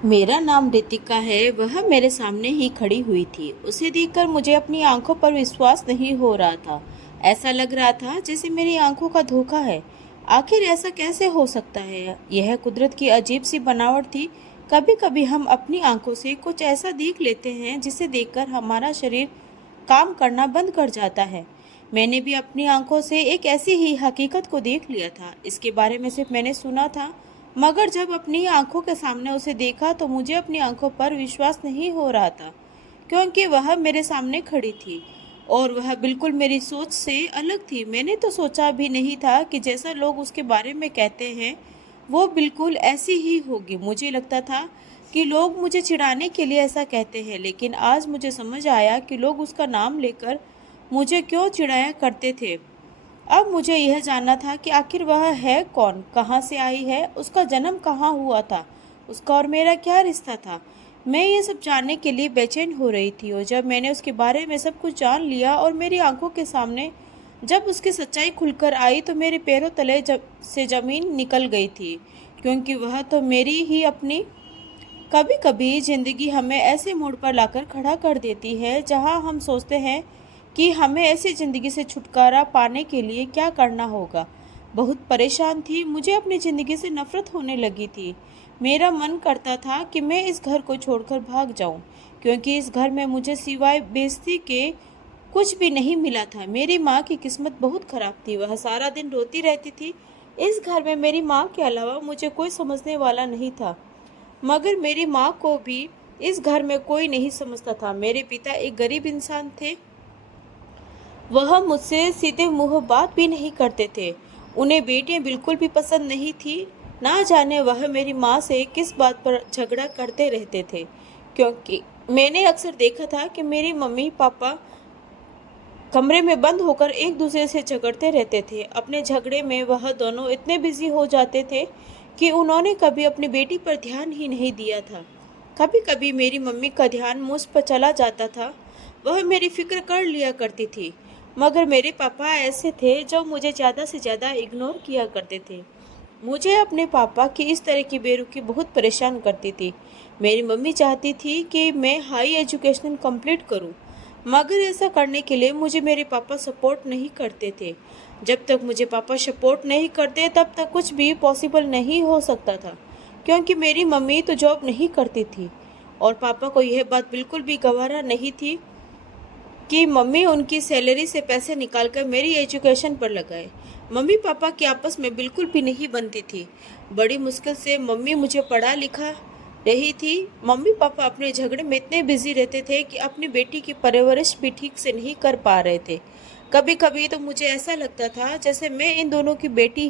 मेरा नाम रितिका है। वह मेरे सामने ही खड़ी हुई थी। उसे देखकर मुझे अपनी आंखों पर विश्वास नहीं हो रहा था। ऐसा लग रहा था जैसे मेरी आंखों का धोखा है। आखिर ऐसा कैसे हो सकता है? यह कुदरत की अजीब सी बनावट थी। कभी कभी हम अपनी आंखों से कुछ ऐसा देख लेते हैं जिसे देखकर हमारा शरीर काम करना बंद कर जाता है। मैंने भी अपनी आंखों से एक ऐसी ही हकीकत को देख लिया था। इसके बारे में सिर्फ मैंने सुना था, मगर जब अपनी आंखों के सामने उसे देखा तो मुझे अपनी आंखों पर विश्वास नहीं हो रहा था, क्योंकि वह मेरे सामने खड़ी थी और वह बिल्कुल मेरी सोच से अलग थी। मैंने तो सोचा भी नहीं था कि जैसा लोग उसके बारे में कहते हैं वो बिल्कुल ऐसी ही होगी। मुझे लगता था कि लोग मुझे चिढ़ाने के लिए ऐसा कहते हैं, लेकिन आज मुझे समझ आया कि लोग उसका नाम लेकर मुझे क्यों चिढ़ाया करते थे। अब मुझे यह जानना था कि आखिर वह है कौन, कहाँ से आई है, उसका जन्म कहाँ हुआ था, उसका और मेरा क्या रिश्ता था। मैं ये सब जानने के लिए बेचैन हो रही थी, और जब मैंने उसके बारे में सब कुछ जान लिया और मेरी आंखों के सामने जब उसकी सच्चाई खुलकर आई तो मेरे पैरों तले से ज़मीन निकल गई थी, क्योंकि वह तो मेरी ही अपनी। कभी कभी जिंदगी हमें ऐसे मोड़ पर लाकर खड़ा कर देती है जहां हम सोचते हैं कि हमें ऐसी ज़िंदगी से छुटकारा पाने के लिए क्या करना होगा। बहुत परेशान थी, मुझे अपनी ज़िंदगी से नफरत होने लगी थी। मेरा मन करता था कि मैं इस घर को छोड़कर भाग जाऊं, क्योंकि इस घर में मुझे सिवाय बेइज्जती के कुछ भी नहीं मिला था। मेरी माँ की किस्मत बहुत खराब थी, वह सारा दिन रोती रहती थी। इस घर में मेरी माँ के अलावा मुझे कोई समझने वाला नहीं था, मगर मेरी माँ को भी इस घर में कोई नहीं समझता था। मेरे पिता एक गरीब इंसान थे, वह मुझसे सीधे मुंह बात भी नहीं करते थे। उन्हें बेटियां बिल्कुल भी पसंद नहीं थी। ना जाने वह मेरी माँ से किस बात पर झगड़ा करते रहते थे, क्योंकि मैंने अक्सर देखा था कि मेरी मम्मी पापा कमरे में बंद होकर एक दूसरे से झगड़ते रहते थे। अपने झगड़े में वह दोनों इतने बिजी हो जाते थे कि उन्होंने कभी अपनी बेटी पर ध्यान ही नहीं दिया था। कभी कभी मेरी मम्मी का ध्यान मुझ पर चला जाता था, वह मेरी फिक्र कर लिया करती थी। मगर मेरे पापा ऐसे थे जो मुझे ज़्यादा से ज़्यादा इग्नोर किया करते थे। मुझे अपने पापा की इस तरह की बेरुखी बहुत परेशान करती थी। मेरी मम्मी चाहती थी कि मैं हाई एजुकेशन कंप्लीट करूं, मगर ऐसा करने के लिए मुझे मेरे पापा सपोर्ट नहीं करते थे। जब तक मुझे पापा सपोर्ट नहीं करते तब तक कुछ भी पॉसिबल नहीं हो सकता था, क्योंकि मेरी मम्मी तो जॉब नहीं करती थी और पापा को यह बात बिल्कुल भी गवारा नहीं थी कि मम्मी उनकी सैलरी से पैसे निकालकर मेरी एजुकेशन पर लगाए। मम्मी पापा की आपस में बिल्कुल भी नहीं बनती थी। बड़ी मुश्किल से मम्मी मुझे पढ़ा लिखा रही थी। मम्मी पापा अपने झगड़े में इतने बिजी रहते थे कि अपनी बेटी की परवरिश भी ठीक से नहीं कर पा रहे थे। कभी कभी तो मुझे ऐसा लगता था जैसे मैं इन दोनों की बेटी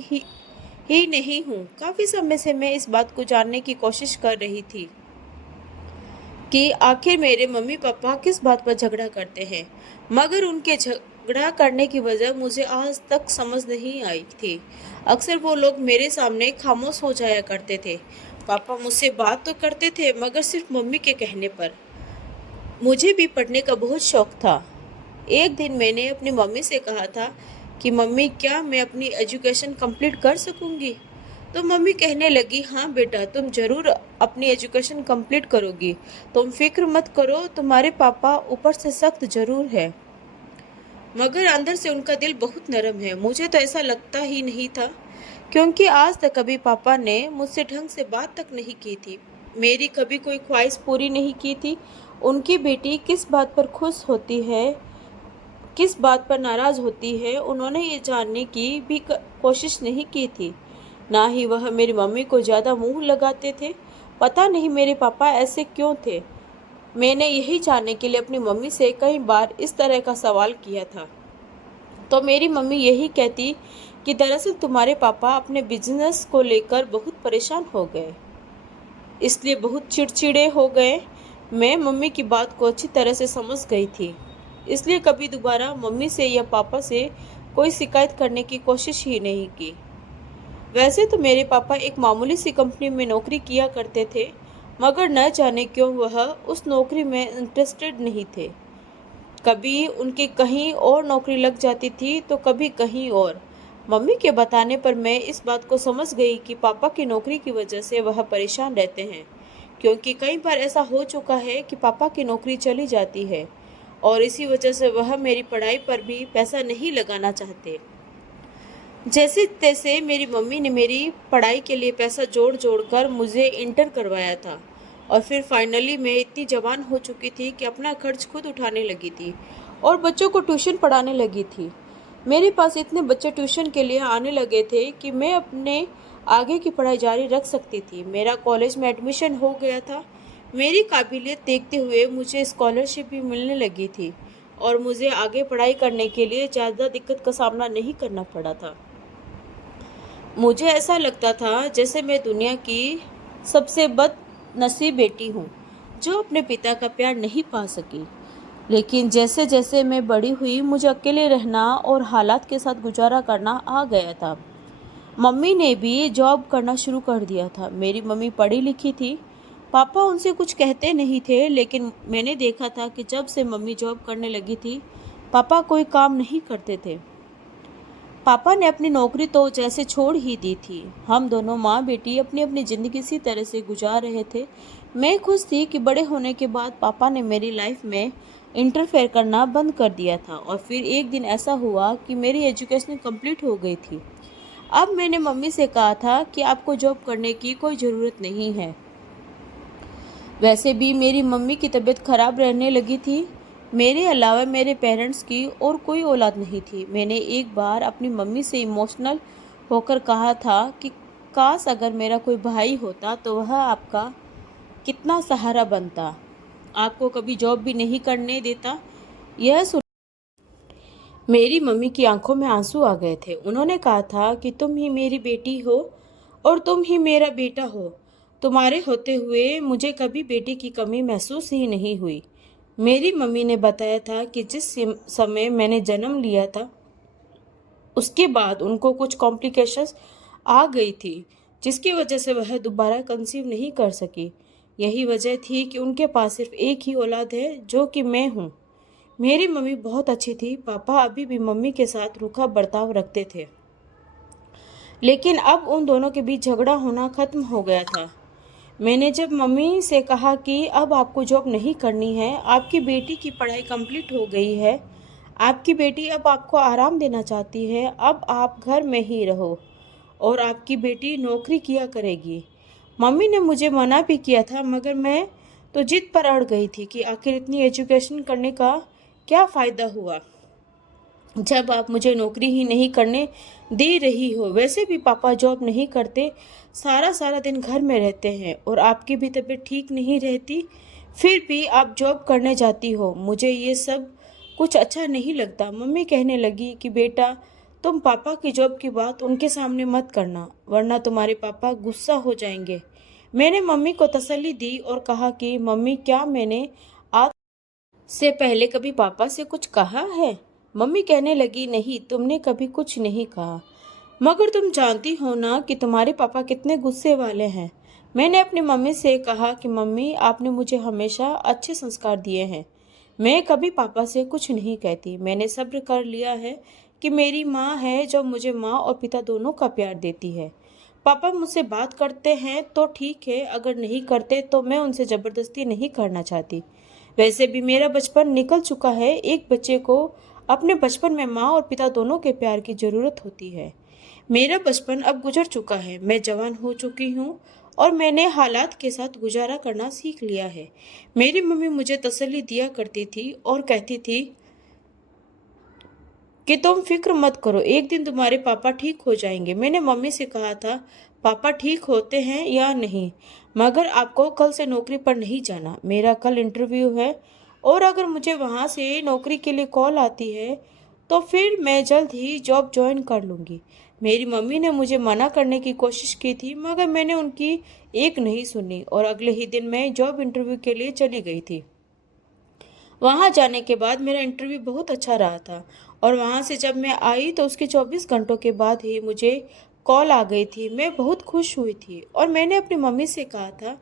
ही नहीं हूँ। काफ़ी समय से मैं इस बात को जानने की कोशिश कर रही थी कि आखिर मेरे मम्मी पापा किस बात पर झगड़ा करते हैं, मगर उनके झगड़ा करने की वजह मुझे आज तक समझ नहीं आई थी। अक्सर वो लोग मेरे सामने खामोश हो जाया करते थे। पापा मुझसे बात तो करते थे, मगर सिर्फ मम्मी के कहने पर। मुझे भी पढ़ने का बहुत शौक था। एक दिन मैंने अपनी मम्मी से कहा था कि मम्मी, क्या मैं अपनी एजुकेशन कंप्लीट कर सकूंगी? तो मम्मी कहने लगी, हाँ बेटा, तुम जरूर अपनी एजुकेशन कंप्लीट करोगी। तुम फिक्र मत करो, तुम्हारे पापा ऊपर से सख्त जरूर है, मगर अंदर से उनका दिल बहुत नरम है। मुझे तो ऐसा लगता ही नहीं था, क्योंकि आज तक कभी पापा ने मुझसे ढंग से बात तक नहीं की थी, मेरी कभी कोई ख्वाहिश पूरी नहीं की थी। उनकी बेटी किस बात पर खुश होती है, किस बात पर नाराज होती है, उन्होंने ये जानने की भी कोशिश नहीं की थी। ना ही वह मेरी मम्मी को ज़्यादा मुंह लगाते थे। पता नहीं मेरे पापा ऐसे क्यों थे। मैंने यही जानने के लिए अपनी मम्मी से कई बार इस तरह का सवाल किया था, तो मेरी मम्मी यही कहती कि दरअसल तुम्हारे पापा अपने बिजनेस को लेकर बहुत परेशान हो गए, इसलिए बहुत चिड़चिड़े हो गए। मैं मम्मी की बात को अच्छी तरह से समझ गई थी, इसलिए कभी दोबारा मम्मी से या पापा से कोई शिकायत करने की कोशिश ही नहीं की। वैसे तो मेरे पापा एक मामूली सी कंपनी में नौकरी किया करते थे, मगर न जाने क्यों वह उस नौकरी में इंटरेस्टेड नहीं थे। कभी उनकी कहीं और नौकरी लग जाती थी तो कभी कहीं और। मम्मी के बताने पर मैं इस बात को समझ गई कि पापा की नौकरी की वजह से वह परेशान रहते हैं। क्योंकि कई बार ऐसा हो चुका है कि पापा की नौकरी चली जाती है और इसी वजह से वह मेरी पढ़ाई पर भी पैसा नहीं लगाना चाहते। जैसे तैसे मेरी मम्मी ने मेरी पढ़ाई के लिए पैसा जोड़ जोड़ कर मुझे इंटर करवाया था और फिर फाइनली मैं इतनी जवान हो चुकी थी कि अपना खर्च खुद उठाने लगी थी और बच्चों को ट्यूशन पढ़ाने लगी थी। मेरे पास इतने बच्चे ट्यूशन के लिए आने लगे थे कि मैं अपने आगे की पढ़ाई जारी रख सकती थी। मेरा कॉलेज में एडमिशन हो गया था। मेरी काबिलियत देखते हुए मुझे स्कॉलरशिप भी मिलने लगी थी और मुझे आगे पढ़ाई करने के लिए ज़्यादा दिक्कत का सामना नहीं करना पड़ा था। मुझे ऐसा लगता था जैसे मैं दुनिया की सबसे बदनसीब बेटी हूँ जो अपने पिता का प्यार नहीं पा सकी। लेकिन जैसे जैसे मैं बड़ी हुई मुझे अकेले रहना और हालात के साथ गुजारा करना आ गया था। मम्मी ने भी जॉब करना शुरू कर दिया था। मेरी मम्मी पढ़ी लिखी थी। पापा उनसे कुछ कहते नहीं थे, लेकिन मैंने देखा था कि जब से मम्मी जॉब करने लगी थी पापा कोई काम नहीं करते थे। पापा ने अपनी नौकरी तो जैसे छोड़ ही दी थी। हम दोनों माँ बेटी अपनी अपनी ज़िंदगी इसी तरह से गुजार रहे थे। मैं खुश थी कि बड़े होने के बाद पापा ने मेरी लाइफ में इंटरफेयर करना बंद कर दिया था और फिर एक दिन ऐसा हुआ कि मेरी एजुकेशन कंप्लीट हो गई थी। अब मैंने मम्मी से कहा था कि आपको जॉब करने की कोई ज़रूरत नहीं है। वैसे भी मेरी मम्मी की तबीयत खराब रहने लगी थी। मेरे अलावा मेरे पेरेंट्स की और कोई औलाद नहीं थी। मैंने एक बार अपनी मम्मी से इमोशनल होकर कहा था कि काश अगर मेरा कोई भाई होता तो वह आपका कितना सहारा बनता, आपको कभी जॉब भी नहीं करने देता। यह सुन मेरी मम्मी की आंखों में आंसू आ गए थे। उन्होंने कहा था कि तुम ही मेरी बेटी हो और तुम ही मेरा बेटा हो। तुम्हारे होते हुए मुझे कभी बेटी की कमी महसूस ही नहीं हुई। मेरी मम्मी ने बताया था कि जिस समय मैंने जन्म लिया था उसके बाद उनको कुछ कॉम्प्लिकेशंस आ गई थी, जिसकी वजह से वह दोबारा कंसीव नहीं कर सकी। यही वजह थी कि उनके पास सिर्फ एक ही औलाद है जो कि मैं हूँ। मेरी मम्मी बहुत अच्छी थी। पापा अभी भी मम्मी के साथ रूखा बर्ताव रखते थे, लेकिन अब उन दोनों के बीच झगड़ा होना खत्म हो गया था। मैंने जब मम्मी से कहा कि अब आपको जॉब नहीं करनी है, आपकी बेटी की पढ़ाई कंप्लीट हो गई है, आपकी बेटी अब आपको आराम देना चाहती है, अब आप घर में ही रहो और आपकी बेटी नौकरी किया करेगी। मम्मी ने मुझे मना भी किया था, मगर मैं तो जिद पर अड़ गई थी कि आखिर इतनी एजुकेशन करने का क्या फ़ायदा हुआ जब आप मुझे नौकरी ही नहीं करने दे रही हो। वैसे भी पापा जॉब नहीं करते, सारा सारा दिन घर में रहते हैं और आपकी भी तबीयत ठीक नहीं रहती, फिर भी आप जॉब करने जाती हो। मुझे ये सब कुछ अच्छा नहीं लगता। मम्मी कहने लगी कि बेटा, तुम पापा की जॉब की बात उनके सामने मत करना, वरना तुम्हारे पापा गुस्सा हो जाएंगे। मैंने मम्मी को तसल्ली दी और कहा कि मम्मी, क्या मैंने आप से पहले कभी पापा से कुछ कहा है? मम्मी कहने लगी, नहीं, तुमने कभी कुछ नहीं कहा, मगर तुम जानती हो ना कि तुम्हारे पापा कितने गुस्से वाले हैं। मैंने अपनी मम्मी से कहा कि मम्मी, आपने मुझे हमेशा अच्छे संस्कार दिए हैं, मैं कभी पापा से कुछ नहीं कहती। मैंने सब्र कर लिया है कि मेरी माँ है जो मुझे माँ और पिता दोनों का प्यार देती है। पापा मुझसे बात करते हैं तो ठीक है, अगर नहीं करते तो मैं उनसे ज़बरदस्ती नहीं करना चाहती। वैसे भी मेरा बचपन निकल चुका है। एक बच्चे को अपने बचपन में माँ और पिता दोनों के प्यार की ज़रूरत होती है। मेरा बचपन अब गुजर चुका है, मैं जवान हो चुकी हूँ और मैंने हालात के साथ गुजारा करना सीख लिया है। मेरी मम्मी मुझे तसल्ली दिया करती थी और कहती थी कि तुम फिक्र मत करो, एक दिन तुम्हारे पापा ठीक हो जाएंगे। मैंने मम्मी से कहा था, पापा ठीक होते हैं या नहीं, मगर आपको कल से नौकरी पर नहीं जाना। मेरा कल इंटरव्यू है और अगर मुझे वहाँ से नौकरी के लिए कॉल आती है तो फिर मैं जल्द ही जॉब ज्वाइन कर लूँगी। मेरी मम्मी ने मुझे मना करने की कोशिश की थी, मगर मैंने उनकी एक नहीं सुनी और अगले ही दिन मैं जॉब इंटरव्यू के लिए चली गई थी। वहाँ जाने के बाद मेरा इंटरव्यू बहुत अच्छा रहा था और वहाँ से जब मैं आई तो उसके 24 घंटों के बाद ही मुझे कॉल आ गई थी। मैं बहुत खुश हुई थी और मैंने अपनी मम्मी से कहा था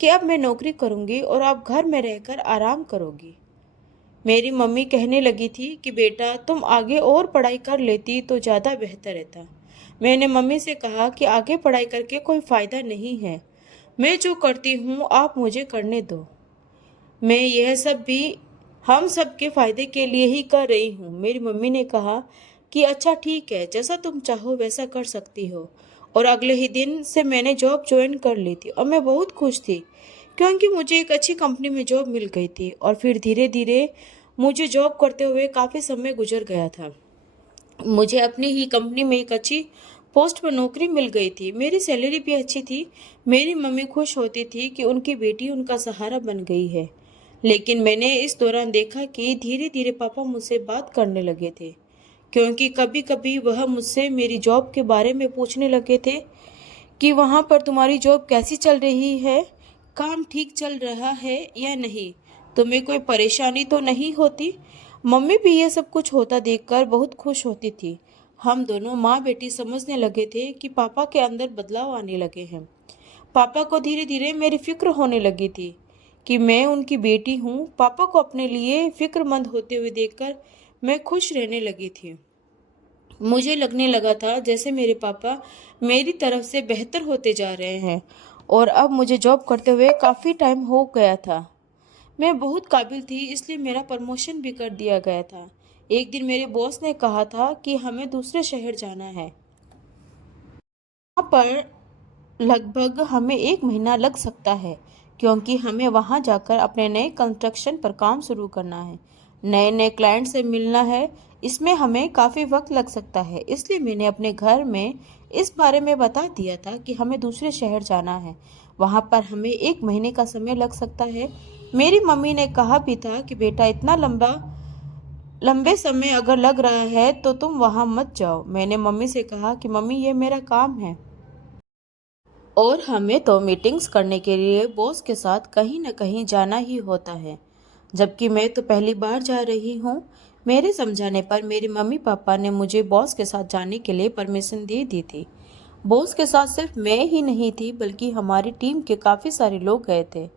कि अब मैं नौकरी करूँगी और आप घर में रहकर आराम करोगी। मेरी मम्मी कहने लगी थी कि बेटा, तुम आगे और पढ़ाई कर लेती तो ज़्यादा बेहतर रहता। मैंने मम्मी से कहा कि आगे पढ़ाई करके कोई फ़ायदा नहीं है, मैं जो करती हूँ आप मुझे करने दो। मैं यह सब भी हम सब के फायदे के लिए ही कर रही हूँ। मेरी मम्मी ने कहा कि अच्छा ठीक है, जैसा तुम चाहो वैसा कर सकती हो। और अगले ही दिन से मैंने जॉब ज्वाइन कर ली थी और मैं बहुत खुश थी, क्योंकि मुझे एक अच्छी कंपनी में जॉब मिल गई थी। और फिर धीरे धीरे मुझे जॉब करते हुए काफ़ी समय गुजर गया था। मुझे अपनी ही कंपनी में एक अच्छी पोस्ट पर नौकरी मिल गई थी। मेरी सैलरी भी अच्छी थी। मेरी मम्मी खुश होती थी कि उनकी बेटी उनका सहारा बन गई है। लेकिन मैंने इस दौरान देखा कि धीरे धीरे पापा मुझसे बात करने लगे थे, क्योंकि कभी कभी वह मुझसे मेरी जॉब के बारे में पूछने लगे थे कि वहाँ पर तुम्हारी जॉब कैसी चल रही है, काम ठीक चल रहा है या नहीं, तुम्हें कोई परेशानी तो नहीं होती। मम्मी भी ये सब कुछ होता देखकर बहुत खुश होती थी। हम दोनों माँ बेटी समझने लगे थे कि पापा के अंदर बदलाव आने लगे हैं। पापा को धीरे धीरे मेरी फिक्र होने लगी थी कि मैं उनकी बेटी हूँ। पापा को अपने लिए फिक्रमंद होते हुए देखकर मैं खुश रहने लगी थी। मुझे लगने लगा था जैसे मेरे पापा मेरी तरफ से बेहतर होते जा रहे हैं। और अब मुझे जॉब करते हुए काफ़ी टाइम हो गया था। मैं बहुत काबिल थी, इसलिए मेरा प्रमोशन भी कर दिया गया था। एक दिन मेरे बॉस ने कहा था कि हमें दूसरे शहर जाना है। वहाँ पर लगभग हमें 1 महीना लग सकता है, क्योंकि हमें वहाँ जाकर अपने नए कंस्ट्रक्शन पर काम शुरू करना है, नए नए क्लाइंट से मिलना है। इसमें हमें काफ़ी वक्त लग सकता है, इसलिए मैंने अपने घर में इस बारे में बता दिया था कि हमें दूसरे शहर जाना है। वहाँ पर हमें 1 महीने का समय लग सकता है। मेरी मम्मी ने कहा भी था कि बेटा, इतना लंबे समय अगर लग रहा है तो तुम वहाँ मत जाओ। मैंने मम्मी से कहा कि मम्मी, ये मेरा काम है और हमें तो मीटिंग्स करने के लिए बॉस के साथ कहीं न कहीं जाना ही होता है, जबकि मैं तो पहली बार जा रही हूँ। मेरे समझाने पर मेरे मम्मी पापा ने मुझे बॉस के साथ जाने के लिए परमिशन दे दी थी। बॉस के साथ सिर्फ मैं ही नहीं थी, बल्कि हमारी टीम के काफ़ी सारे लोग गए थे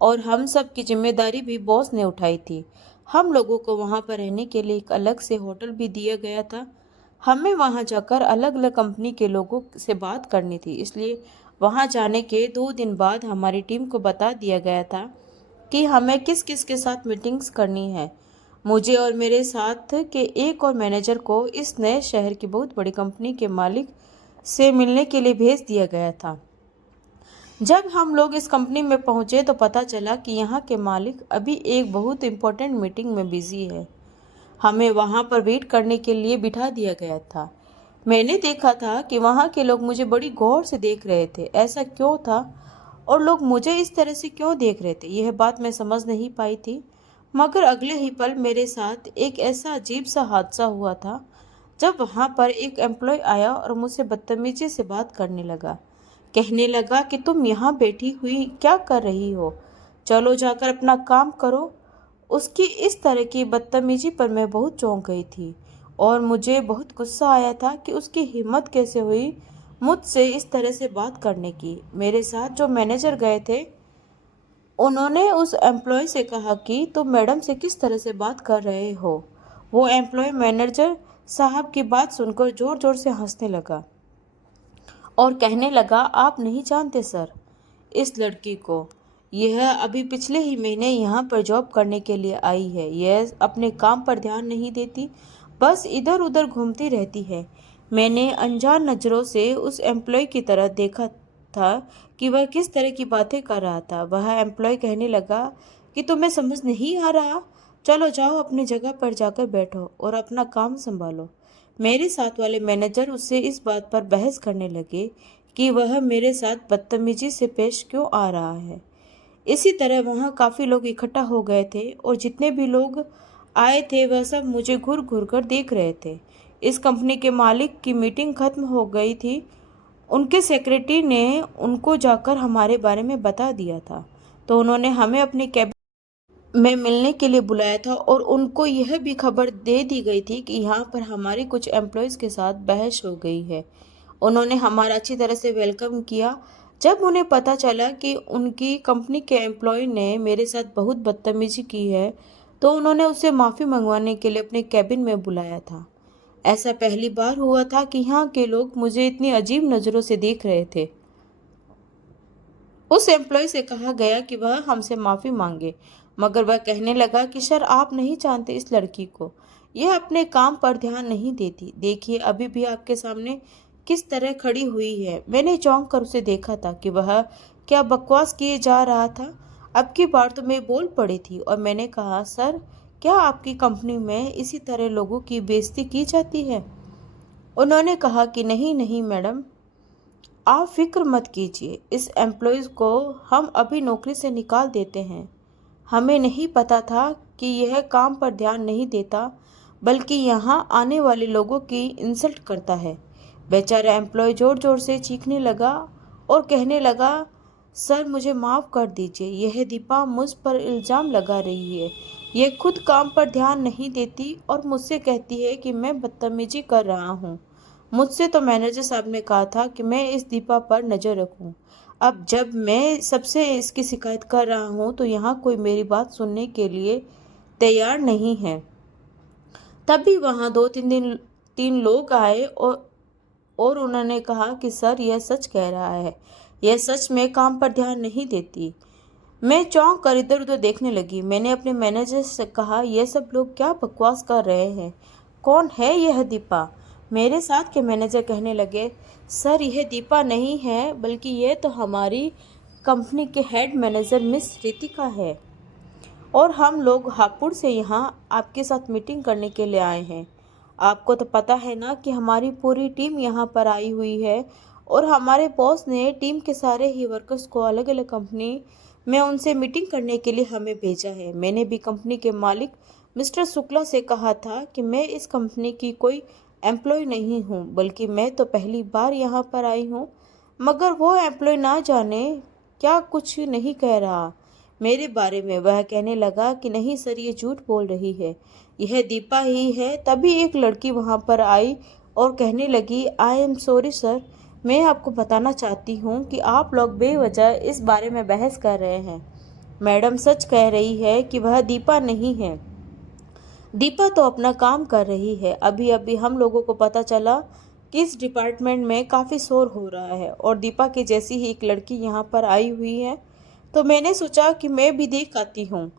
और हम सब की जिम्मेदारी भी बॉस ने उठाई थी। हम लोगों को वहाँ पर रहने के लिए एक अलग से होटल भी दिया गया था। हमें वहाँ जाकर अलग अलग कंपनी के लोगों से बात करनी थी, इसलिए वहाँ जाने के 2 दिन बाद हमारी टीम को बता दिया गया था कि हमें किस किस के साथ मीटिंग्स करनी है। मुझे और मेरे साथ के एक और मैनेजर को इस नए शहर की बहुत बड़ी कंपनी के मालिक से मिलने के लिए भेज दिया गया था। जब हम लोग इस कंपनी में पहुंचे तो पता चला कि यहाँ के मालिक अभी एक बहुत इम्पोर्टेंट मीटिंग में बिजी है। हमें वहाँ पर वेट करने के लिए बिठा दिया गया था। मैंने देखा था कि वहाँ के लोग मुझे बड़ी गौर से देख रहे थे। ऐसा क्यों था और लोग मुझे इस तरह से क्यों देख रहे थे, यह बात मैं समझ नहीं पाई थी। मगर अगले ही पल मेरे साथ एक ऐसा अजीब सा हादसा हुआ था, जब वहाँ पर एक एम्प्लॉय आया और मुझसे बदतमीजी से बात करने लगा। कहने लगा कि तुम यहाँ बैठी हुई क्या कर रही हो, चलो जाकर अपना काम करो। उसकी इस तरह की बदतमीजी पर मैं बहुत चौंक गई थी और मुझे बहुत गुस्सा आया था कि उसकी हिम्मत कैसे हुई मुझसे इस तरह से बात करने की। मेरे साथ जो मैनेजर गए थे, उन्होंने उस एम्प्लॉय से कहा कि तुम मैडम से किस तरह से बात कर रहे हो। वो एम्प्लॉय मैनेजर साहब की बात सुनकर ज़ोर ज़ोर से हंसने लगा और कहने लगा, आप नहीं जानते सर इस लड़की को, यह अभी पिछले ही महीने यहाँ पर जॉब करने के लिए आई है। यह अपने काम पर ध्यान नहीं देती, बस इधर उधर घूमती रहती है। मैंने अनजान नज़रों से उस एम्प्लॉय की तरह देखा था कि वह किस तरह की बातें कर रहा था। वह एम्प्लॉय कहने लगा कि तुम्हें समझ नहीं आ रहा, चलो जाओ अपनी जगह पर जाकर बैठो और अपना काम संभालो। मेरे साथ वाले मैनेजर उससे इस बात पर बहस करने लगे कि वह मेरे साथ बदतमीजी से पेश क्यों आ रहा है। इसी तरह वहाँ काफ़ी लोग इकट्ठा हो गए थे और जितने भी लोग आए थे वह सब मुझे घूर घूर कर देख रहे थे। इस कंपनी के मालिक की मीटिंग खत्म हो गई थी। उनके सेक्रेटरी ने उनको जाकर हमारे बारे में बता दिया था, तो उन्होंने हमें अपने कैबिन में मिलने के लिए बुलाया था और उनको यह भी खबर दे दी गई थी कि यहाँ पर हमारे कुछ एम्प्लॉयज़ के साथ बहस हो गई है। उन्होंने हमारा अच्छी तरह से वेलकम किया। जब उन्हें पता चला कि उनकी कंपनी के एम्प्लॉय ने मेरे साथ बहुत बदतमीजी की है, तो उन्होंने उससे माफ़ी मंगवाने के लिए अपने कैबिन में बुलाया था। ऐसा पहली बार हुआ था कि यहाँ के लोग मुझे इतनी अजीब नज़रों से देख रहे थे उस एम्प्लॉय से कहा गया कि वह हमसे माफ़ी मांगे, मगर वह कहने लगा कि सर आप नहीं जानते इस लड़की को, यह अपने काम पर ध्यान नहीं देती। देखिए अभी भी आपके सामने किस तरह खड़ी हुई है। मैंने चौंक कर उसे देखा था कि वह क्या बकवास किए जा रहा था। अब की बार तो मैं बोल पड़ी थी और मैंने कहा, सर क्या आपकी कंपनी में इसी तरह लोगों की बेइज्जती की जाती है? उन्होंने कहा कि नहीं नहीं मैडम, आप फिक्र मत कीजिए, इस एम्प्लॉयज़ को हम अभी नौकरी से निकाल देते हैं। हमें नहीं पता था कि यह काम पर ध्यान नहीं देता, बल्कि यहाँ आने वाले लोगों की इंसल्ट करता है। बेचारा एम्प्लॉय ज़ोर ज़ोर से चीखने लगा और कहने लगा, सर मुझे माफ़ कर दीजिए, यह दीपा मुझ पर इल्ज़ाम लगा रही है। यह खुद काम पर ध्यान नहीं देती और मुझसे कहती है कि मैं बदतमीजी कर रहा हूँ। मुझसे तो मैनेजर साहब ने कहा था कि मैं इस दीपा पर नज़र रखूं। अब जब मैं सबसे इसकी शिकायत कर रहा हूं तो यहाँ कोई मेरी बात सुनने के लिए तैयार नहीं है। तभी वहाँ तीन लोग आए और उन्होंने कहा कि सर यह सच कह रहा है, यह सच में काम पर ध्यान नहीं देती। मैं चौंक कर इधर उधर देखने लगी। मैंने अपने मैनेजर से कहा, यह सब लोग क्या बकवास कर रहे हैं? कौन है यह दीपा? मेरे साथ के मैनेजर कहने लगे, सर यह दीपा नहीं है, बल्कि यह तो हमारी कंपनी के हेड मैनेजर मिस रितिका है और हम लोग हापुड़ से यहाँ आपके साथ मीटिंग करने के लिए आए हैं। आपको तो पता है ना कि हमारी पूरी टीम यहाँ पर आई हुई है और हमारे बॉस ने टीम के सारे ही वर्कर्स को अलग अलग कंपनी में उनसे मीटिंग करने के लिए हमें भेजा है। मैंने भी कंपनी के मालिक मिस्टर शुक्ला से कहा था कि मैं इस कंपनी की कोई एम्प्लॉय नहीं हूँ, बल्कि मैं तो पहली बार यहाँ पर आई हूँ। मगर वो एम्प्लॉय ना जाने क्या कुछ नहीं कह रहा मेरे बारे में। वह कहने लगा कि नहीं सर ये झूठ बोल रही है, यह दीपा ही है। तभी एक लड़की वहाँ पर आई और कहने लगी, आई एम सॉरी सर, मैं आपको बताना चाहती हूँ कि आप लोग बेवजह इस बारे में बहस कर रहे हैं। मैडम सच कह रही है कि वह दीपा नहीं है। दीपा तो अपना काम कर रही है। अभी अभी हम लोगों को पता चला कि इस डिपार्टमेंट में काफ़ी शोर हो रहा है और दीपा की जैसी ही एक लड़की यहाँ पर आई हुई है, तो मैंने सोचा कि मैं भी देख आती हूँ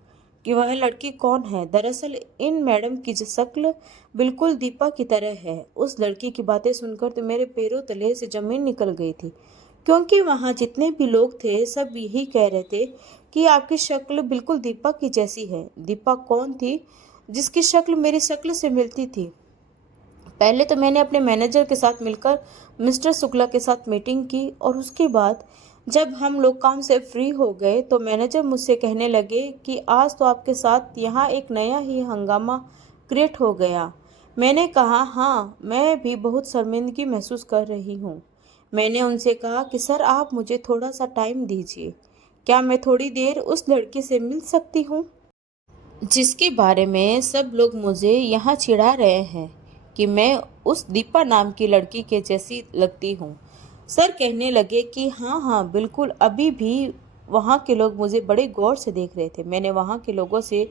कि वह लड़की कौन है। दरअसल इन मैडम की शक्ल बिल्कुल दीपा की तरह है। उस लड़की की बातें सुनकर तो मेरे पैरों तले से ज़मीन निकल गई थी, क्योंकि वहाँ जितने भी लोग थे सब यही कह रहे थे कि आपकी शक्ल बिल्कुल दीपा की जैसी है। दीपा कौन थी जिसकी शक्ल मेरी शक्ल से मिलती थी? पहले तो मैंने अपने मैनेजर के साथ मिलकर मिस्टर शुक्ला के साथ मीटिंग की और उसके बाद जब हम लोग काम से फ्री हो गए तो मैनेजर मुझसे कहने लगे कि आज तो आपके साथ यहाँ एक नया ही हंगामा क्रिएट हो गया। मैंने कहा हाँ, मैं भी बहुत शर्मिंदगी महसूस कर रही हूँ। मैंने उनसे कहा कि सर आप मुझे थोड़ा सा टाइम दीजिए, क्या मैं थोड़ी देर उस लड़की से मिल सकती हूँ जिसके बारे में सब लोग मुझे यहाँ चिढ़ा रहे हैं कि मैं उस दीपा नाम की लड़की के जैसी लगती हूँ। सर कहने लगे कि हाँ हाँ बिल्कुल, अभी भी वहाँ के लोग मुझे बड़े गौर से देख रहे थे। मैंने वहाँ के लोगों से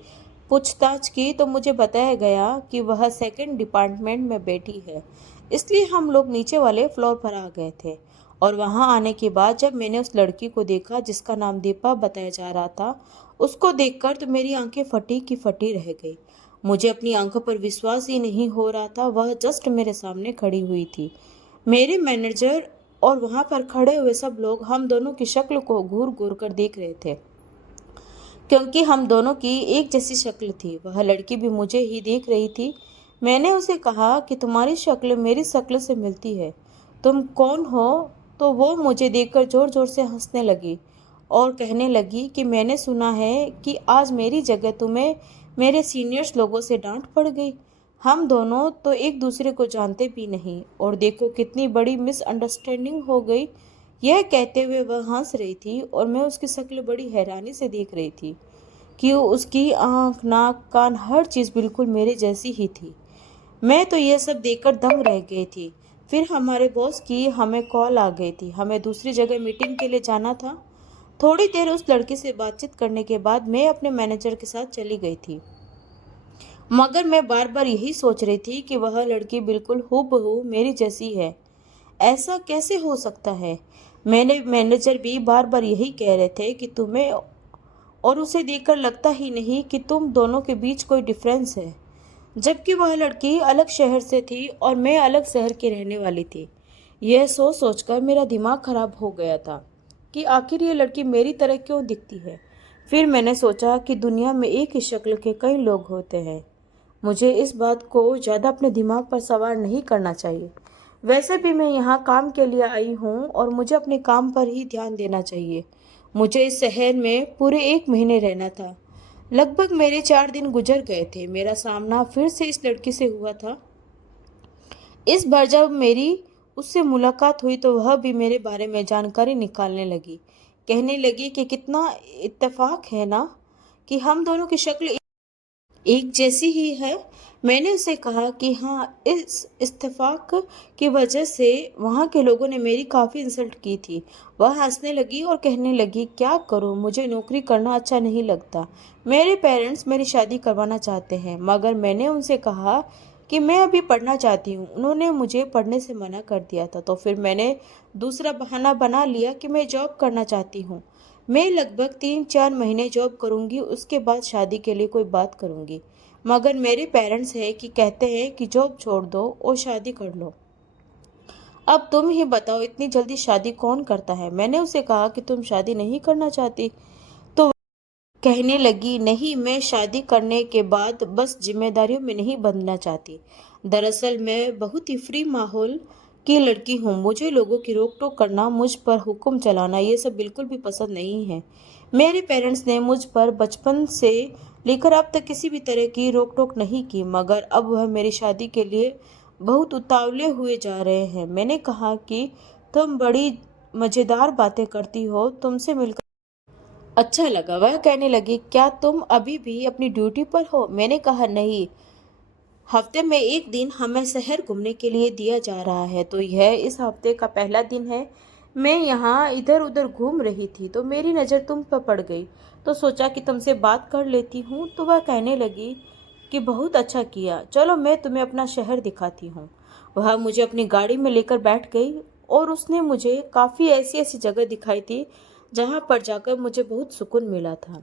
पूछताछ की तो मुझे बताया गया कि वह सेकंड डिपार्टमेंट में बैठी है, इसलिए हम लोग नीचे वाले फ्लोर पर आ गए थे। और वहाँ आने के बाद जब मैंने उस लड़की को देखा जिसका नाम दीपा बताया जा रहा था, उसको देखकर तो मेरी आंखें फटी की फटी रह गई। मुझे अपनी आंखों पर विश्वास ही नहीं हो रहा था। वह जस्ट मेरे सामने खड़ी हुई थी। मेरे मैनेजर और वहाँ पर खड़े हुए सब लोग हम दोनों की शक्ल को घूर घूर कर देख रहे थे, क्योंकि हम दोनों की एक जैसी शक्ल थी। वह लड़की भी मुझे ही देख रही थी। मैंने उसे कहा कि तुम्हारी शक्ल मेरी शक्ल से मिलती है, तुम कौन हो? तो वो मुझे देखकर ज़ोर ज़ोर से हंसने लगी और कहने लगी कि मैंने सुना है कि आज मेरी जगह तुम्हें मेरे सीनियर्स लोगों से डांट पड़ गई। हम दोनों तो एक दूसरे को जानते भी नहीं और देखो कितनी बड़ी मिसअंडरस्टैंडिंग हो गई। यह कहते हुए वह हंस रही थी और मैं उसकी शक्ल बड़ी हैरानी से देख रही थी कि उसकी आँख, नाक, कान, हर चीज़ बिल्कुल मेरे जैसी ही थी। मैं तो यह सब देखकर दंग रह गई थी। फिर हमारे बॉस की हमें कॉल आ गई थी, हमें दूसरी जगह मीटिंग के लिए जाना था। थोड़ी देर उस लड़की से बातचीत करने के बाद मैं अपने मैनेजर के साथ चली गई थी, मगर मैं बार बार यही सोच रही थी कि वह लड़की बिल्कुल हूबहू मेरी जैसी है। ऐसा कैसे हो सकता है? मैंने मैनेजर भी बार बार यही कह रहे थे कि तुम्हें और उसे देखकर लगता ही नहीं कि तुम दोनों के बीच कोई डिफरेंस है, जबकि वह लड़की अलग शहर से थी और मैं अलग शहर की रहने वाली थी। यह सोच सोचकर मेरा दिमाग खराब हो गया था कि आखिर ये लड़की मेरी तरह क्यों दिखती है। फिर मैंने सोचा कि दुनिया में एक ही शक्ल के कई लोग होते हैं। मुझे इस बात को ज़्यादा अपने दिमाग पर सवार नहीं करना चाहिए। वैसे भी मैं यहाँ काम के लिए आई हूँ और मुझे अपने काम पर ही ध्यान देना चाहिए। मुझे इस शहर में पूरे 1 महीने रहना था। लगभग मेरे 4 दिन गुजर गए थे। मेरा सामना फिर से इस लड़की से हुआ था। इस बार जब मेरी उससे मुलाकात हुई तो वह भी मेरे बारे में जानकारी निकालने लगी। कहने लगी कि कितना इत्तेफाक है ना कि हम दोनों की शक्ल एक जैसी ही है। मैंने उसे कहा कि हाँ, इस इत्तेफाक की वजह से वहाँ के लोगों ने मेरी काफ़ी इंसल्ट की थी। वह हंसने लगी और कहने लगी, क्या करूँ, मुझे नौकरी करना अच्छा नहीं लगता। मेरे पेरेंट्स मेरी शादी करवाना चाहते हैं, मगर मैंने उनसे कहा कि मैं अभी पढ़ना चाहती हूँ। उन्होंने मुझे पढ़ने से मना कर दिया था, तो फिर मैंने दूसरा बहाना बना लिया कि मैं जॉब करना चाहती हूँ। मैं लगभग 3-4 महीने जॉब करूंगी, उसके बाद शादी के लिए कोई बात करूंगी। मगर मेरे पेरेंट्स है कि कहते हैं कि जॉब छोड़ दो और शादी कर लो। अब तुम ही बताओ, इतनी जल्दी शादी कौन करता है। मैंने उसे कहा कि तुम शादी नहीं करना चाहती, तो कहने लगी, नहीं, मैं शादी करने के बाद बस जिम्मेदारियों में नहीं बंधना चाहती। दरअसल मैं बहुत ही फ्री माहौल की लड़की हूँ। मुझे लोगों की रोक टोक करना, मुझ पर हुक्म चलाना, ये सब बिल्कुल भी पसंद नहीं है। मेरे पेरेंट्स ने मुझ पर बचपन से लेकर अब तक किसी भी तरह की रोक टोक नहीं की, मगर अब वह मेरी शादी के लिए बहुत उतावले हुए जा रहे हैं। मैंने कहा कि तुम बड़ी मज़ेदार बातें करती हो, तुमसे मिलकर अच्छा लगा। वह कहने लगी, क्या तुम अभी भी अपनी ड्यूटी पर हो। मैंने कहा, नहीं, हफ्ते में एक दिन हमें शहर घूमने के लिए दिया जा रहा है, तो यह इस हफ्ते का पहला दिन है। मैं यहाँ इधर उधर घूम रही थी तो मेरी नज़र तुम पर पड़ गई, तो सोचा कि तुमसे बात कर लेती हूँ। तो वह कहने लगी कि बहुत अच्छा किया, चलो मैं तुम्हें अपना शहर दिखाती हूँ। वह मुझे अपनी गाड़ी में लेकर बैठ गई और उसने मुझे काफ़ी ऐसी ऐसी जगह दिखाई थी जहाँ पर जाकर मुझे बहुत सुकून मिला था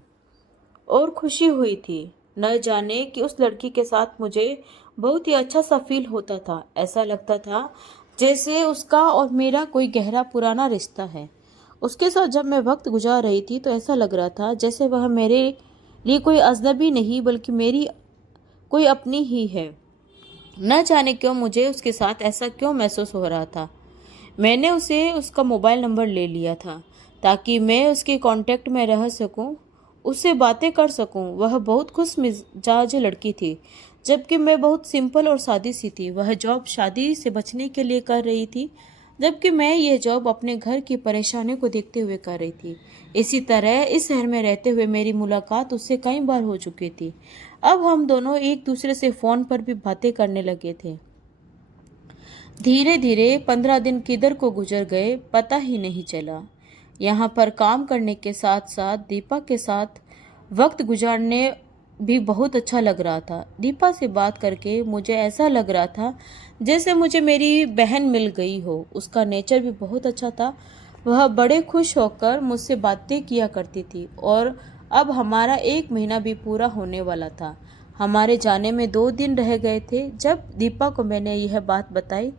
और खुशी हुई थी। न जाने कि उस लड़की के साथ मुझे बहुत ही अच्छा सा फील होता था। ऐसा लगता था जैसे उसका और मेरा कोई गहरा पुराना रिश्ता है। उसके साथ जब मैं वक्त गुजार रही थी तो ऐसा लग रहा था जैसे वह मेरे लिए कोई अजनबी नहीं बल्कि मेरी कोई अपनी ही है। न जाने क्यों मुझे उसके साथ ऐसा क्यों महसूस हो रहा था। मैंने उसे उसका मोबाइल नंबर ले लिया था ताकि मैं उसके कांटेक्ट में रह सकूं, उससे बातें कर सकूं। वह बहुत खुश मिजाज लड़की थी, जबकि मैं बहुत सिंपल और सादी सी थी। वह जॉब शादी से बचने के लिए कर रही थी, जबकि मैं यह जॉब अपने घर की परेशानी को देखते हुए कर रही थी। इसी तरह इस शहर में रहते हुए मेरी मुलाकात उससे कई बार हो चुकी थी। अब हम दोनों एक दूसरे से फ़ोन पर भी बातें करने लगे थे। धीरे धीरे 15 दिन किधर को गुजर गए पता ही नहीं चला। यहाँ पर काम करने के साथ साथ दीपा के साथ वक्त गुजारने भी बहुत अच्छा लग रहा था। दीपा से बात करके मुझे ऐसा लग रहा था जैसे मुझे मेरी बहन मिल गई हो। उसका नेचर भी बहुत अच्छा था। वह बड़े खुश होकर मुझसे बातें किया करती थी और अब हमारा 1 महीना भी पूरा होने वाला था। हमारे जाने में 2 दिन रह गए थे। जब दीपा को मैंने यह बात बताई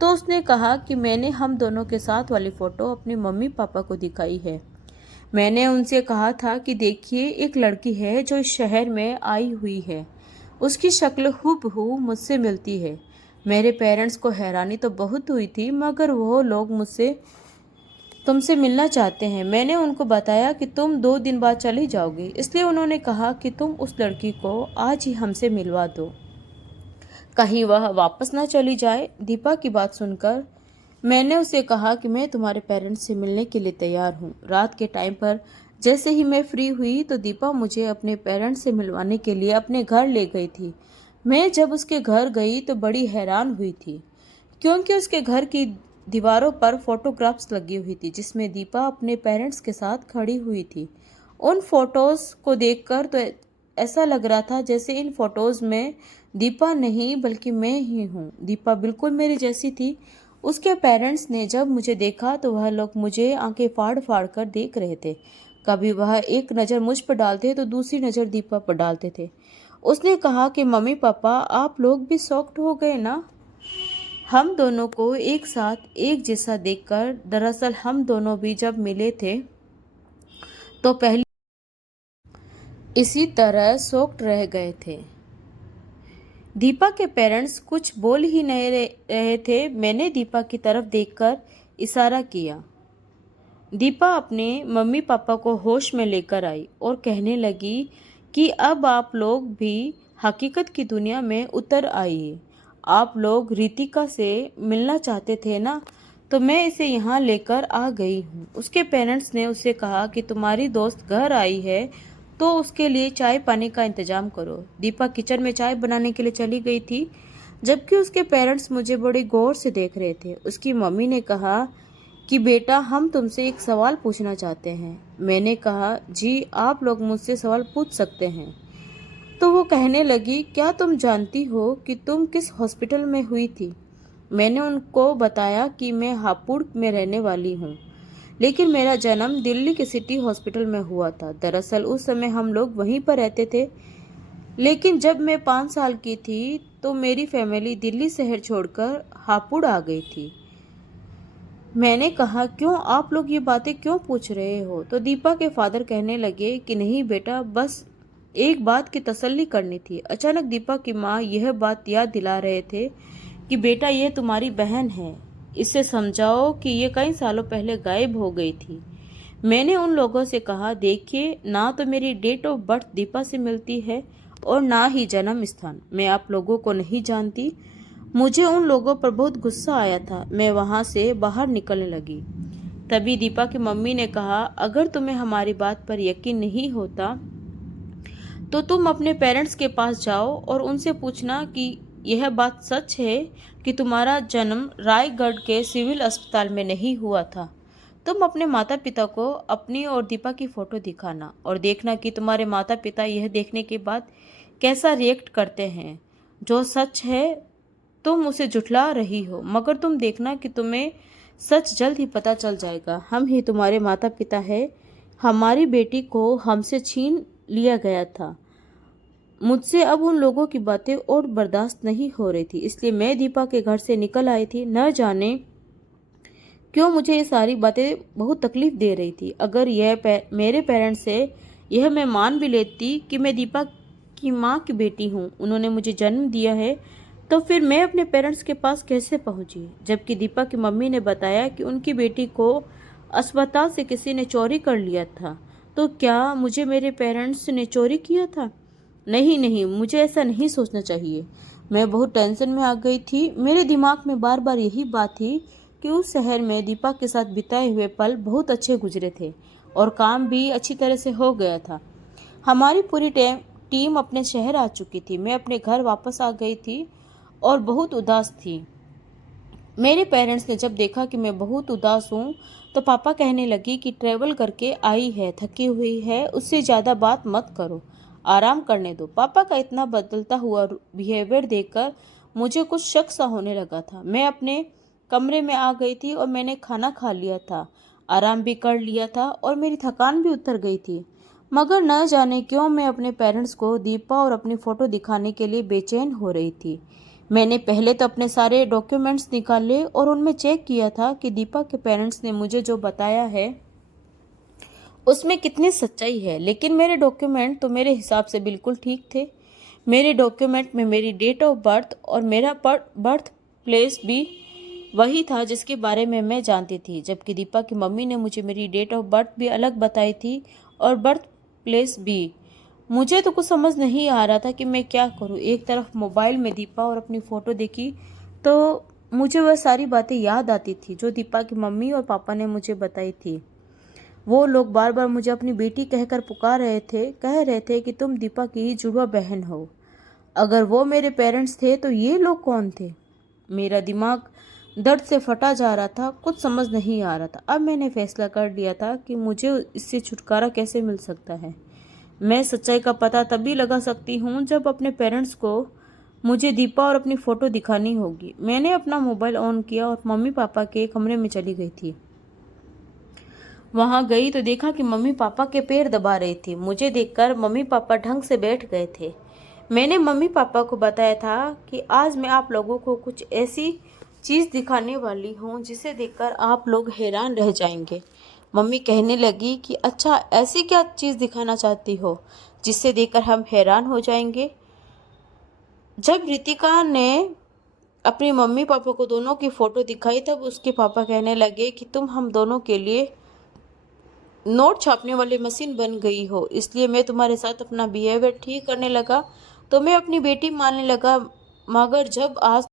तो उसने कहा कि मैंने हम दोनों के साथ वाली फ़ोटो अपने मम्मी पापा को दिखाई है। मैंने उनसे कहा था कि देखिए, एक लड़की है जो इस शहर में आई हुई है, उसकी शक्ल हूबहू मुझसे मिलती है। मेरे पेरेंट्स को हैरानी तो बहुत हुई थी, मगर वो लोग मुझसे तुमसे मिलना चाहते हैं। मैंने उनको बताया कि तुम 2 दिन बाद चली जाओगी, इसलिए उन्होंने कहा कि तुम उस लड़की को आज ही हमसे मिलवा दो, कहीं वह वापस ना चली जाए। दीपा की बात सुनकर मैंने उसे कहा कि मैं तुम्हारे पेरेंट्स से मिलने के लिए तैयार हूँ। रात के टाइम पर जैसे ही मैं फ्री हुई तो दीपा मुझे अपने पेरेंट्स से मिलवाने के लिए अपने घर ले गई थी। मैं जब उसके घर गई तो बड़ी हैरान हुई थी, क्योंकि उसके घर की दीवारों पर फोटोग्राफ्स लगी हुई थी जिसमें दीपा अपने पेरेंट्स के साथ खड़ी हुई थी। उन फोटोज़ को देखकर तो ऐसा लग रहा था जैसे इन फोटोज़ में दीपा नहीं बल्कि मैं ही हूँ। दीपा बिल्कुल मेरी जैसी थी। उसके पेरेंट्स ने जब मुझे देखा तो वह लोग मुझे आंखें फाड़ फाड़ कर देख रहे थे। कभी वह एक नज़र मुझ पर डालते तो दूसरी नज़र दीपा पर डालते थे। उसने कहा कि मम्मी पापा आप लोग भी शॉक्ड हो गए ना, हम दोनों को एक साथ एक जैसा देखकर। दरअसल हम दोनों भी जब मिले थे तो पहली इसी तरह शॉक्ड रह गए थे। दीपा के पेरेंट्स कुछ बोल ही नहीं रहे थे। मैंने दीपा की तरफ देखकर इशारा किया। दीपा अपने मम्मी पापा को होश में लेकर आई और कहने लगी कि अब आप लोग भी हकीकत की दुनिया में उतर आइए। आप लोग रितिका से मिलना चाहते थे ना, तो मैं इसे यहाँ लेकर आ गई हूँ। उसके पेरेंट्स ने उससे कहा कि तुम्हारी दोस्त घर आई है तो उसके लिए चाय पानी का इंतजाम करो। दीपा किचन में चाय बनाने के लिए चली गई थी, जबकि उसके पेरेंट्स मुझे बड़े गौर से देख रहे थे। उसकी मम्मी ने कहा कि बेटा हम तुमसे एक सवाल पूछना चाहते हैं। मैंने कहा जी आप लोग मुझसे सवाल पूछ सकते हैं। तो वो कहने लगी क्या तुम जानती हो कि तुम किस हॉस्पिटल में हुई थी? मैंने उनको बताया कि मैं हापुड़ में रहने वाली हूँ, लेकिन मेरा जन्म दिल्ली के सिटी हॉस्पिटल में हुआ था। दरअसल उस समय हम लोग वहीं पर रहते थे, लेकिन जब मैं 5 साल की थी तो मेरी फैमिली दिल्ली शहर छोड़कर हापुड़ आ गई थी। मैंने कहा क्यों आप लोग ये बातें क्यों पूछ रहे हो? तो दीपा के फादर कहने लगे कि नहीं बेटा, बस एक बात की तसल्ली करनी थी। अचानक दीपा की माँ यह बात याद दिला रहे थे कि बेटा ये तुम्हारी बहन है, इससे समझाओ कि ये कई सालों पहले गायब हो गई थी। मैंने उन लोगों से कहा देखिए ना तो मेरी डेट ऑफ बर्थ दीपा से मिलती है और ना ही जन्म स्थान। मैं आप लोगों को नहीं जानती। मुझे उन लोगों पर बहुत गुस्सा आया था। मैं वहां से बाहर निकलने लगी। तभी दीपा की मम्मी ने कहा अगर तुम्हें हमारी बात पर यकीन नहीं होता तो तुम अपने पेरेंट्स के पास जाओ और उनसे पूछना कि यह बात सच है कि तुम्हारा जन्म रायगढ़ के सिविल अस्पताल में नहीं हुआ था। तुम अपने माता पिता को अपनी और दीपा की फ़ोटो दिखाना और देखना कि तुम्हारे माता पिता यह देखने के बाद कैसा रिएक्ट करते हैं। जो सच है तुम उसे झुठला रही हो, मगर तुम देखना कि तुम्हें सच जल्द ही पता चल जाएगा। हम ही तुम्हारे माता पिता हैं। हमारी बेटी को हमसे छीन लिया गया था। मुझसे अब उन लोगों की बातें और बर्दाश्त नहीं हो रही थी, इसलिए मैं दीपा के घर से निकल आई थी। न जाने क्यों मुझे ये सारी बातें बहुत तकलीफ दे रही थी। अगर मेरे पेरेंट्स से यह मैं मान भी लेती कि मैं दीपा की माँ की बेटी हूँ, उन्होंने मुझे जन्म दिया है, तो फिर मैं अपने पेरेंट्स के पास कैसे पहुँची? जबकि दीपा की मम्मी ने बताया कि उनकी बेटी को अस्पताल से किसी ने चोरी कर लिया था। तो क्या मुझे मेरे पेरेंट्स ने चोरी किया था? नहीं नहीं, मुझे ऐसा नहीं सोचना चाहिए। मैं बहुत टेंशन में आ गई थी। मेरे दिमाग में बार बार यही बात थी कि उस शहर में दीपा के साथ बिताए हुए पल बहुत अच्छे गुजरे थे और काम भी अच्छी तरह से हो गया था। हमारी पूरी टीम अपने शहर आ चुकी थी। मैं अपने घर वापस आ गई थी और बहुत उदास थी। मेरे पेरेंट्स ने जब देखा कि मैं बहुत उदास हूँ तो पापा कहने लगी कि ट्रैवल करके आई है, थकी हुई है, उससे ज़्यादा बात मत करो, आराम करने दो। पापा का इतना बदलता हुआ बिहेवियर देखकर मुझे कुछ शक सा होने लगा था। मैं अपने कमरे में आ गई थी और मैंने खाना खा लिया था, आराम भी कर लिया था और मेरी थकान भी उतर गई थी। मगर न जाने क्यों मैं अपने पेरेंट्स को दीपा और अपनी फ़ोटो दिखाने के लिए बेचैन हो रही थी। मैंने पहले तो अपने सारे डॉक्यूमेंट्स निकाले और उनमें चेक किया था कि दीपा के पेरेंट्स ने मुझे जो बताया है उसमें कितनी सच्चाई है, लेकिन मेरे डॉक्यूमेंट तो मेरे हिसाब से बिल्कुल ठीक थे। मेरे डॉक्यूमेंट में मेरी डेट ऑफ बर्थ और मेरा बर्थ प्लेस भी वही था जिसके बारे में मैं जानती थी, जबकि दीपा की मम्मी ने मुझे मेरी डेट ऑफ बर्थ भी अलग बताई थी और बर्थ प्लेस भी। मुझे तो कुछ समझ नहीं आ रहा था कि मैं क्या करूं। एक तरफ मोबाइल में दीपा और अपनी फ़ोटो देखी तो मुझे वह सारी बातें याद आती थी जो दीपा की मम्मी और पापा ने मुझे बताई थी। वो लोग बार बार मुझे अपनी बेटी कहकर पुकार रहे थे, कह रहे थे कि तुम दीपा की ही जुड़वा बहन हो। अगर वो मेरे पेरेंट्स थे तो ये लोग कौन थे? मेरा दिमाग दर्द से फटा जा रहा था, कुछ समझ नहीं आ रहा था। अब मैंने फैसला कर लिया था कि मुझे इससे छुटकारा कैसे मिल सकता है। मैं सच्चाई का पता तभी लगा सकती हूँ जब अपने पेरेंट्स को मुझे दीपा और अपनी फ़ोटो दिखानी होगी। मैंने अपना मोबाइल ऑन किया और मम्मी पापा के कमरे में चली गई थी। वहां गई तो देखा कि मम्मी पापा के पैर दबा रहे थे। मुझे देखकर मम्मी पापा ढंग से बैठ गए थे। मैंने मम्मी पापा को बताया था कि आज मैं आप लोगों को कुछ ऐसी चीज़ दिखाने वाली हूँ जिसे देखकर आप लोग हैरान रह जाएंगे। मम्मी कहने लगी कि अच्छा, ऐसी क्या चीज़ दिखाना चाहती हो जिससे देखकर हम हैरान हो जाएंगे। जब रितिका ने अपनी मम्मी पापा को दोनों की फ़ोटो दिखाई तब उसके पापा कहने लगे कि तुम हम दोनों के लिए नोट छापने वाली मशीन बन गई हो, इसलिए मैं तुम्हारे साथ अपना बिहेवियर ठीक करने लगा, तो मैं अपनी बेटी मानने लगा। मगर जब आज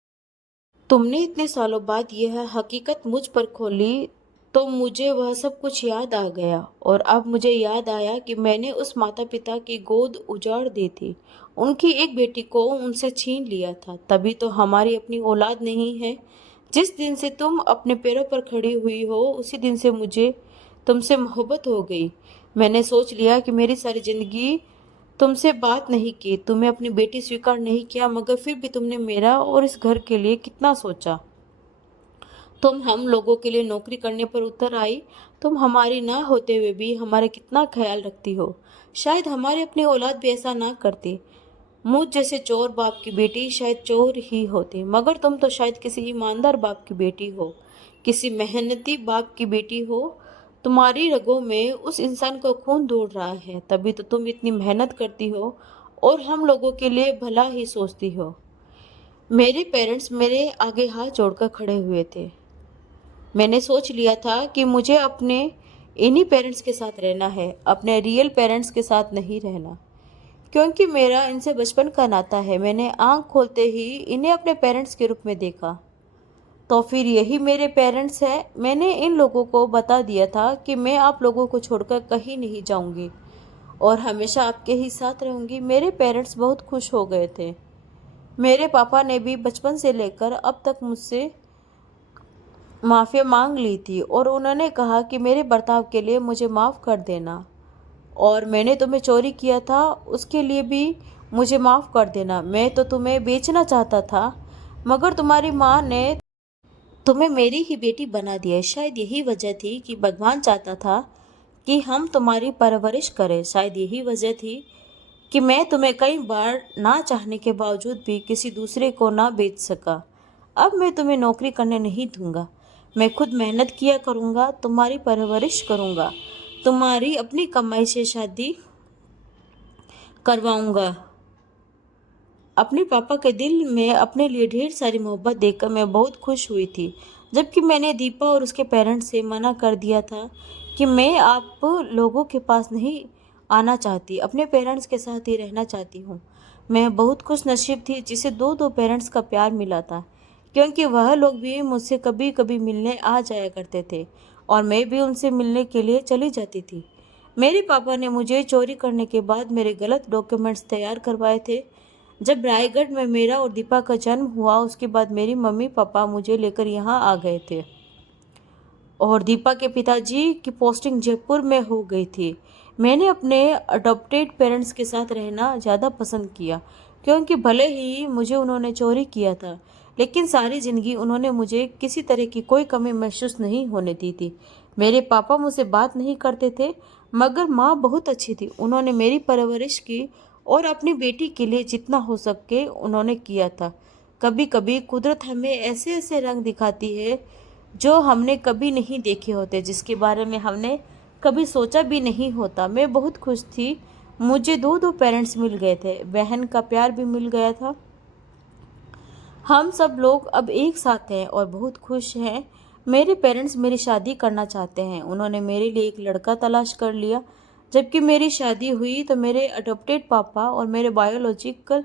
तुमने इतने सालों बाद यह हकीकत मुझ पर खोली तो मुझे वह सब कुछ याद आ गया। और अब मुझे याद आया कि मैंने उस माता पिता की गोद उजाड़ दी थी, उनकी एक बेटी को उनसे छीन लिया था। तभी तो हमारी अपनी औलाद नहीं है। जिस दिन से तुम अपने पैरों पर खड़ी हुई हो उसी दिन से मुझे तुमसे मोहब्बत हो गई। मैंने सोच लिया कि मेरी सारी जिंदगी तुमसे बात नहीं की, तुम्हें अपनी बेटी स्वीकार नहीं किया, मगर फिर भी तुमने मेरा और इस घर के लिए कितना सोचा। तुम हम लोगों के लिए नौकरी करने पर उतर आई। तुम हमारी ना होते हुए भी हमारा कितना ख्याल रखती हो। शायद हमारे अपनी औलाद भी ऐसा ना करती। मुझ जैसे चोर बाप की बेटी शायद चोर ही होती, मगर तुम तो शायद किसी ईमानदार बाप की बेटी हो, किसी मेहनती बाप की बेटी हो। तुम्हारी रगों में उस इंसान का खून दौड़ रहा है, तभी तो तुम इतनी मेहनत करती हो और हम लोगों के लिए भला ही सोचती हो। मेरे पेरेंट्स मेरे आगे हाथ जोड़कर खड़े हुए थे। मैंने सोच लिया था कि मुझे अपने इन्हीं पेरेंट्स के साथ रहना है, अपने रियल पेरेंट्स के साथ नहीं रहना, क्योंकि मेरा इनसे बचपन का नाता है। मैंने आंख खोलते ही इन्हें अपने पेरेंट्स के रूप में देखा। तो फिर यही मेरे पेरेंट्स हैं। मैंने इन लोगों को बता दिया था कि मैं आप लोगों को छोड़कर कहीं नहीं जाऊंगी और हमेशा आपके ही साथ रहूंगी। मेरे पेरेंट्स बहुत खुश हो गए थे। मेरे पापा ने भी बचपन से लेकर अब तक मुझसे माफ़ी मांग ली थी और उन्होंने कहा कि मेरे बर्ताव के लिए मुझे माफ़ कर देना, और मैंने तुम्हें चोरी किया था उसके लिए भी मुझे माफ़ कर देना। मैं तो तुम्हें बेचना चाहता था, मगर तुम्हारी माँ ने तुम्हें मेरी ही बेटी बना दिया। शायद यही वजह थी कि भगवान चाहता था कि हम तुम्हारी परवरिश करें। शायद यही वजह थी कि मैं तुम्हें कई बार ना चाहने के बावजूद भी किसी दूसरे को ना बेच सका। अब मैं तुम्हें नौकरी करने नहीं दूंगा। मैं खुद मेहनत किया करूँगा, तुम्हारी परवरिश करूँगा, तुम्हारी अपनी कमाई से शादी करवाऊँगा। अपने पापा के दिल में अपने लिए ढेर सारी मोहब्बत देखकर मैं बहुत खुश हुई थी, जबकि मैंने दीपा और उसके पेरेंट्स से मना कर दिया था कि मैं आप लोगों के पास नहीं आना चाहती, अपने पेरेंट्स के साथ ही रहना चाहती हूँ। मैं बहुत खुश नसीब थी जिसे दो दो पेरेंट्स का प्यार मिला था, क्योंकि वह लोग भी मुझसे कभी कभी मिलने आ जाया करते थे और मैं भी उनसे मिलने के लिए चली जाती थी। मेरे पापा ने मुझे चोरी करने के बाद मेरे गलत डॉक्यूमेंट्स तैयार करवाए थे। जब रायगढ़ में मेरा और दीपा का जन्म हुआ उसके बाद मेरी मम्मी पापा मुझे लेकर यहाँ आ गए थे और दीपा के पिताजी की पोस्टिंग जयपुर में हो गई थी। मैंने अपने अडॉप्टेड पेरेंट्स के साथ रहना ज़्यादा पसंद किया, क्योंकि भले ही मुझे उन्होंने चोरी किया था, लेकिन सारी ज़िंदगी उन्होंने मुझे किसी तरह की कोई कमी महसूस नहीं होने दी थी। मेरे पापा मुझसे बात नहीं करते थे, मगर माँ बहुत अच्छी थी। उन्होंने मेरी परवरिश की और अपनी बेटी के लिए जितना हो सके उन्होंने किया था। कभी कभी कुदरत हमें ऐसे ऐसे रंग दिखाती है जो हमने कभी नहीं देखे होते, जिसके बारे में हमने कभी सोचा भी नहीं होता। मैं बहुत खुश थी, मुझे दो दो पेरेंट्स मिल गए थे, बहन का प्यार भी मिल गया था। हम सब लोग अब एक साथ हैं और बहुत खुश हैं। मेरे पेरेंट्स मेरी शादी करना चाहते हैं। उन्होंने मेरे लिए एक लड़का तलाश कर लिया। जबकि मेरी शादी हुई तो मेरे अडॉप्टेड पापा और मेरे बायोलॉजिकल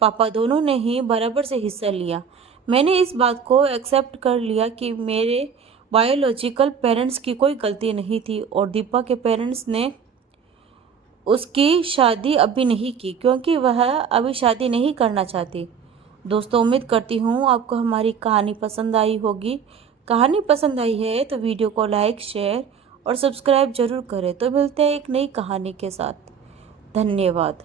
पापा दोनों ने ही बराबर से हिस्सा लिया। मैंने इस बात को एक्सेप्ट कर लिया कि मेरे बायोलॉजिकल पेरेंट्स की कोई गलती नहीं थी और दीपा के पेरेंट्स ने उसकी शादी अभी नहीं की क्योंकि वह अभी शादी नहीं करना चाहती। दोस्तों, उम्मीद करती हूँ आपको हमारी कहानी पसंद आई होगी। कहानी पसंद आई है तो वीडियो को लाइक, शेयर और सब्सक्राइब जरूर करें। तो मिलते हैं एक नई कहानी के साथ। धन्यवाद।